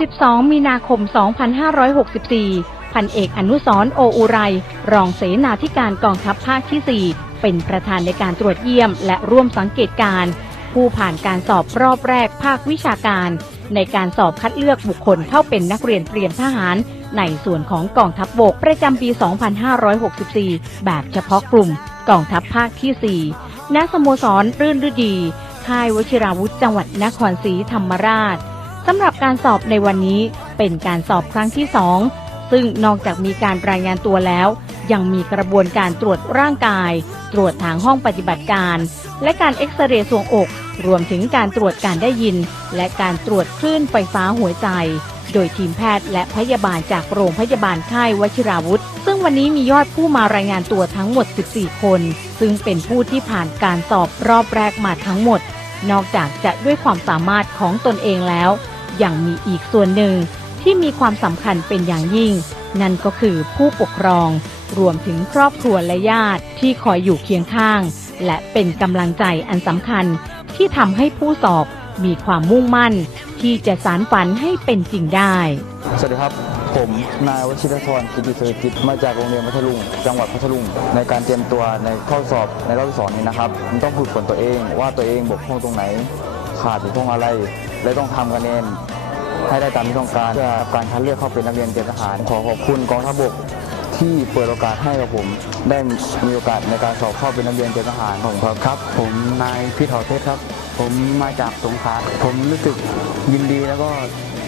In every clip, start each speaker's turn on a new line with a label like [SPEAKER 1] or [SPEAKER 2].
[SPEAKER 1] 12 มีนาคม 2564 พันเอกอนุสร์โออุไร รองเสนาธิการกองทัพภาคที่ 4 เป็นประธานในการตรวจเยี่ยม และร่วมสังเกตการ ผู้ผ่านการสอบรอบแรกภาควิชาการ ในการสอบคัดเลือกบุคคลเข้าเป็นนักเรียนเตรียมทหาร ในส่วนของกองทัพบบกประจำปี 2564 แบบเฉพาะกลุ่มกองทัพภาคที่ 4 ณ สโมสรรื่นฤดี ค่ายวชิราวุธจังหวัดนครศรีธรรมราช สำหรับการสอบในวันนี้เป็นการสอบครั้งที่สองซึ่งนอกจากมีการรายงานตัวแล้ว ยังมีกระบวนการตรวจร่างกาย ตรวจทางห้องปฏิบัติการ และการเอ็กซเรย์สวงอก รวมถึงการตรวจการได้ยิน และการตรวจคลื่นไฟฟ้าหัวใจ โดยทีมแพทย์และพยาบาลจากโรงพยาบาลค่ายวชิราวุธ ซึ่งวันนี้มียอดผู้มารายงานตัวทั้งหมด 14 คน ซึ่งเป็นผู้ที่ผ่านการสอบรอบแรกมาทั้งหมด นอกจากจะด้วยความสามารถของตนเองแล้ว ยังมีอีกส่วนหนึ่งที่มีความสำคัญเป็นอย่างยิ่ง นั่นก็คือผู้ปกครอง รวมถึงครอบครัวและญาติที่คอยอยู่เคียงข้าง และเป็นกำลังใจอันสำคัญที่ทำให้ผู้สอบมีความมุ่งมั่น ที่จะสารฝันให้เป็นจริงได้
[SPEAKER 2] สวัสดีครับ ผมนายวชิรธรกิติเสริฐกิจมาจากโรงเรียนพัทลุง จังหวัดพัทลุง ในการเตรียมตัวในข้อสอบในรอบที่สองนี้นะครับผมต้องฝึกฝนตัวเองว่าตัวเองบกพร่องตรงไหน ขาดบกพร่องอะไร และต้องทำคะแนน ให้ได้ตามที่ต้องการเพื่อการคัดเลือกเข้าเป็นนักเรียนเตรียมทหาร ขอขอบคุณกองทัพบกที่เปิดโอกาสให้กับผม ได้มีโอกาสในการสอบเข้าเป็นนักเรียนเตรียมทหารของครับครับ ผมนายพิธาเพชรครับ ผมมาจากสงขลาผมรู้สึกยินดีแล้วก็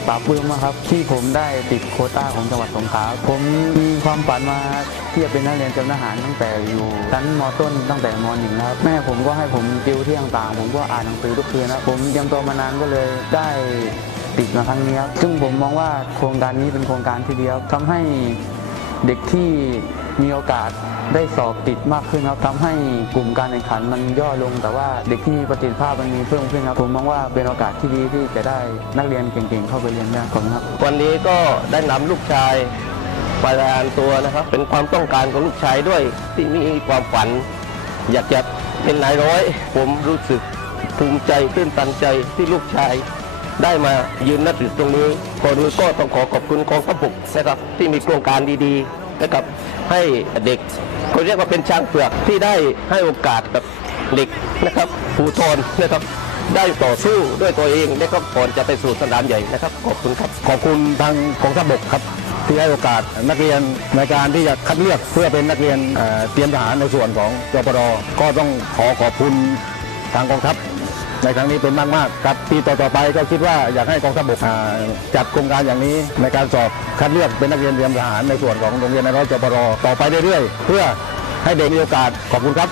[SPEAKER 2] ปราบปลื้มมากครับ ที่ผมได้ติดโคต้าของจังหวัดสงขลาผมมีความฝันมาที่จะเป็นนักเรียนเตรียมทหารตั้งแต่อยู่ชั้นมต้นตั้งแต่มหนึ่งนะครับ แม่ผมก็ให้ผมติวที่ต่างๆผมก็อ่านหนังสือทุกคืนนะผมเตรียมตัวมานานก็เลยได้ ติดมาครั้งนี้ครับซึ่งผมมองว่าโครงการนี้เป็นโครงการที่ดีครับทำให้เด็กที่มีโอกาสได้สอบติดมากขึ้นครับทำให้กลุ่มการแข่งขันมันย่อลง แต่ว่าเด็กที่มีประสิทธิภาพมันมีเพิ่มขึ้นครับผมมองว่าเป็นโอกาสที่ดีที่จะได้นักเรียนเก่งๆ เข้าไปเรียนได้ขอบคุณครับ
[SPEAKER 3] วันนี้ก็ได้นำลูกชายไปรายงานตัวนะครับ เป็นความต้องการของลูกชายด้วยที่มีความฝัน อยากจะเป็นนายร้อย ผมรู้สึกภูมิใจตื้นตันใจที่ลูกชาย ได้มายืนนัดอยู่ตรงนี้ก่อนอื่นก็ต้องขอขอบคุณกองทัพบกนะครับที่มีโครงการดีๆนะครับให้เด็กเขาเรียกว่าเป็นช้างเผือกที่ได้ให้โอกาสกับเด็กนะครับผู้ทนนะครับได้ต่อสู้ด้วยตัวเองนะครับก่อนจะไปสู่สนามใหญ่นะครับขอบคุณครับ
[SPEAKER 4] ขอบคุณทางกองทัพบกครับที่ให้โอกาสนักเรียนในการที่จะคัดเลือกเพื่อเป็นนักเรียนเอ่อเตรียมทหารในส่วนของจปรก็ต้องขอขอบคุณทางกองทัพ ในครั้งนี้เป็นมากมากับปีต่อๆไปก็คิดว่าอยากให้กองทัพบกจัดโครงการอย่างนี้ ในการสอบคัดเลือกเป็นนักเรียนเตรียมทหารในส่วนของโรงเรียนในร้อยจปรต่อไปเรื่อยๆ เพื่อให้เด็กมีโอกาสขอบคุณครับ